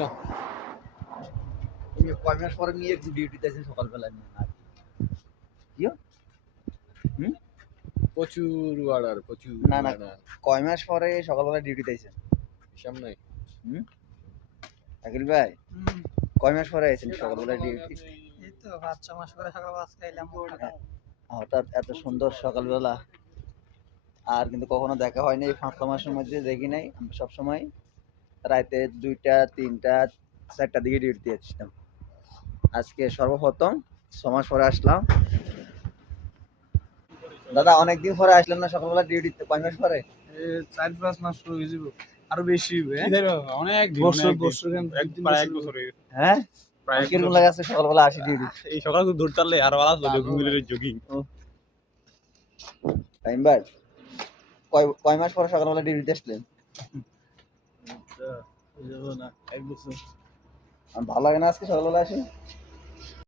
না কয় মাস পরে নিয়ে একটু ডিউটিতে আছেন সকালবেলা নিয়ে না কি হুম প্রচুর অর্ডার প্রচুর না না order। কয় মাস পরে সকালবেলা ডিউটিতে আছেন হিসাব নাই হুম আকিল ভাই কয় মাস পরে আছেন সকালবেলা ডিউটি এই তো ৫-৬ মাস করে সকালবেলা আজকে এলাম। হঠাৎ এত সুন্দর সকালবেলা আর কিন্তু কখনো দেখা হয়নি এই ৫ মাসের মধ্যে দেখি নাই আমরা সবসময় রাতে ২টা ৩টা ৪টার দিকে ডিউটি আসতাম আজকে সর্বপ্রথম ৬ মাস পরে আসলাম দাদা অনেকদিন পরে আসলেন না সকালবেলা ডিউটিতে কয় মাস পরে ৪-৫ মাস হয়ে যাবে, আরো বেশি হবে। অনেক দিন, বছর অনেক দিন। বছর প্রায় এক বছর হয়ে গেছে। হ্যাঁ প্রায় এক কিরকম বছর। লাগে আছে সকালবেলা আসি ডিউটি এই সকালে তো দৌড় চাললে আরো ভালো জগিং মিলে জগিং টাইম ভাই কয় মাস পরে সকালবেলা ডিউটিতে আসলেন না এক বছর। আমার ভালো লাগে না আজকে সকালবেলা আসি